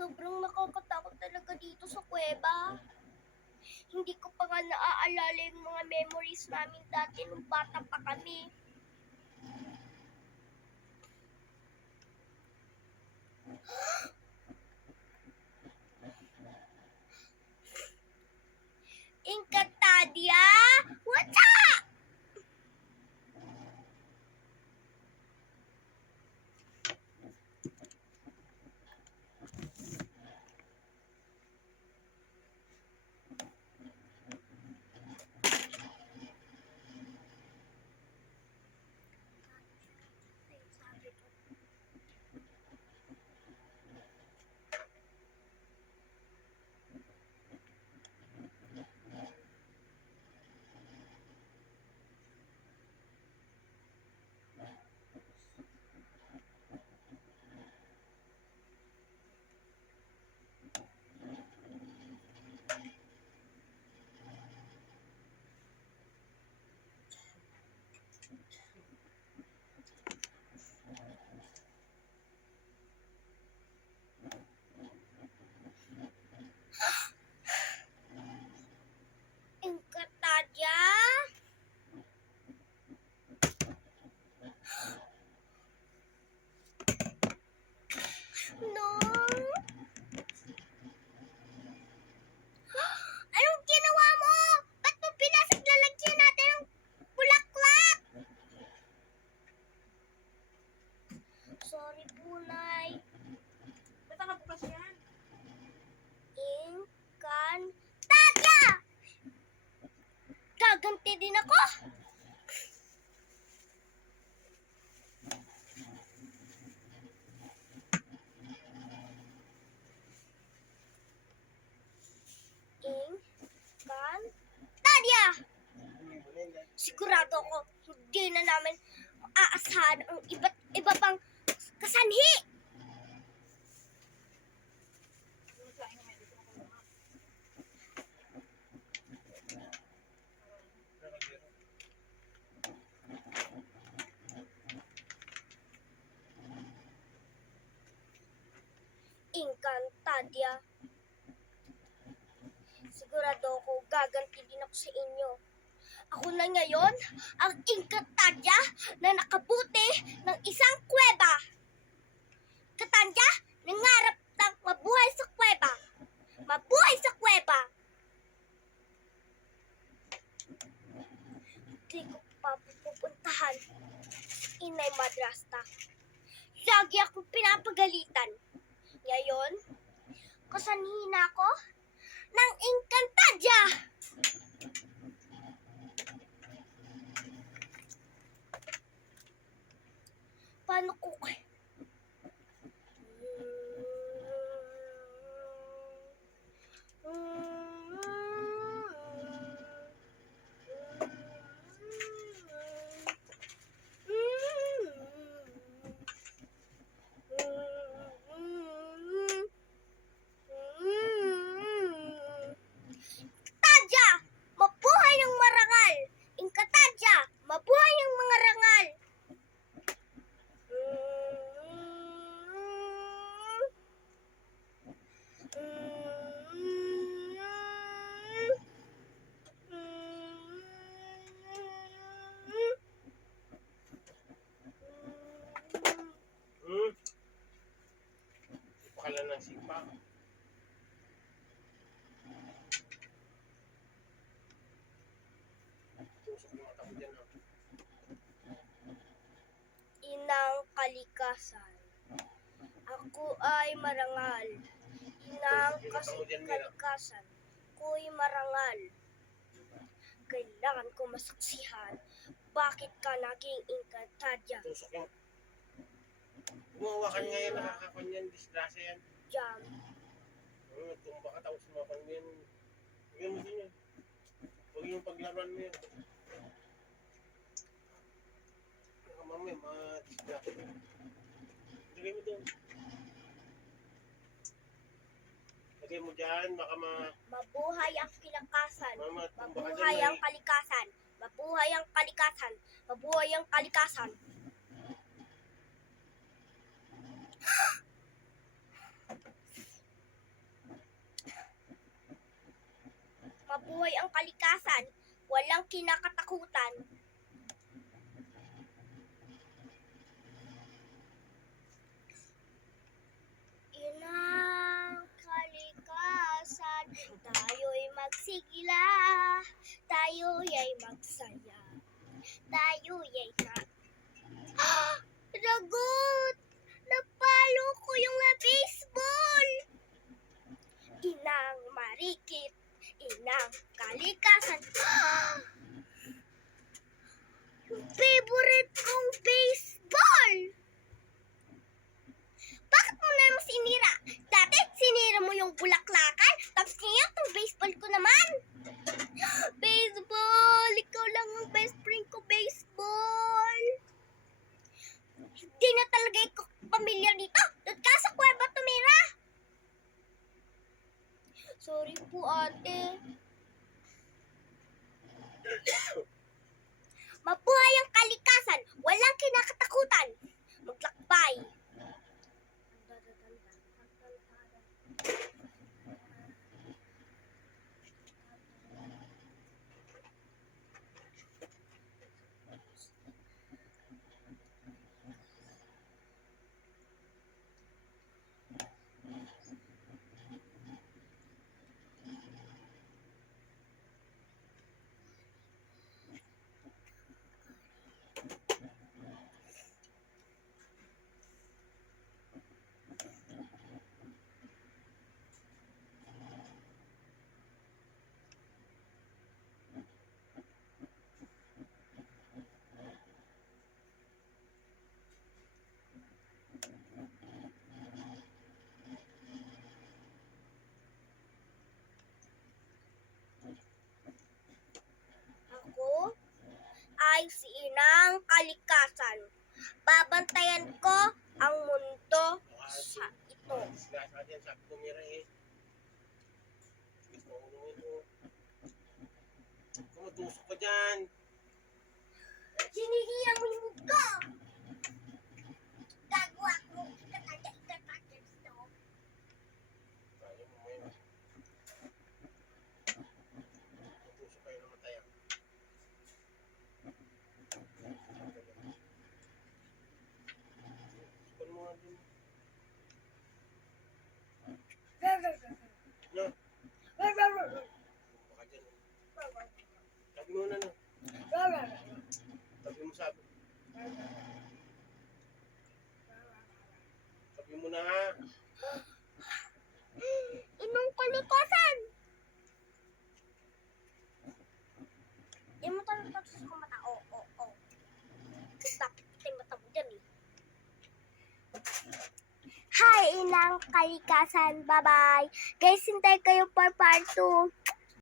Sobrang nakakatakot talaga dito sa kuweba. Hindi ko pa nga naaalala yung mga memories namin dati nung bata pa kami. Encantadia! What's up? Encantadia? No? Anong ginawa mo? Ba't mo pinasag lalagyan natin ng bulaklak? Sorry po, Nay. Ba't nakabukas yan? Encantadia! Gaganti din ako. Encantadia! Sigurado ako, hindi na namin aasahan ang iba't iba pang kasanhi. Encantadia. Sigurado ako, gaganti din ako sa inyo. Ako na ngayon, ang Encantadia na nakabuti ng isang kuweba. Encantadia, nangarap ng mabuhay sa kuweba. Mabuhay sa kuweba. Hindi ko pa pupuntahan Inay Madrasta. Lagi akong pinapagalitan. Ngayon, kasanhi na ako ng Encantadia. Paano ko Encantadia! Mabuhay ang marangal! Encantadia! Mabuhay ang mga rangal! Pakala ng sipa. Tusok yung mata ko dyan, ha? Inang kalikasan. Ako ay marangal. Inang kalikasan. Ako'y marangal. Kailangan ko masaksihan. Bakit ka naging Encantadia? Tusok yung... Gumawa ka ngayon, nakakakon yan, disgrasya yan. Jam. Tumba ka, tapos sumakan mo yan. Huwag mo din yan. Huwag yung paglaruan mo yan. Baka mamaya, ma-disgrasya. Lagay mo doon. Lagay mo dyan, baka Mabuhay ang kalikasan. tumba ka Mabuhay dyan. ang kalikasan. Mabuhay ang kalikasan. Mabuhay ang kalikasan. Mabuhay ang kalikasan. Walang kinakatakutan. Inang kalikasan, tayo'y magsigila, tayo'y magsaya, tayo'y Ragot! Napalo ko yung baseball! Inang marikit, inang kalikasan. Favorite kong baseball! Bakit mo naman sinira? Dati sinira mo yung bulaklakan, tapos ngayon itong baseball ko naman. Baseball! Ikaw lang ang best friend ko, baseball! Hindi na talaga ikaw pamilyar dito. Doon ka sa kuweba tumira. Sorry po, ate. Mabuhay ang kalikasan. Walang kinakatakutan. Maglakbay. Ako ay si Inang Kalikasan. Babantayan ko ang mundo sa ito. Lahat yan, sabi ko mira eh. Gusto ko nung ito. Kumutusok ka dyan. Hinihiya mo yung mukha. Gagawa ko. Ikatanda dito. Ayaw mo ngayon. Kumutusok kayo naman tayo. Tusukan mo nga dun. No? Baka dyan. Sabi mo na no. Sabi mo sabi. Sabi mo na ha. Inang Kalikasan. Di mo talaga sa mata. Oo. Dapat kita yung mata mo dyan eh. Hi, Inang Kalikasan. Bye-bye. Guys, hintay kayo for part 2.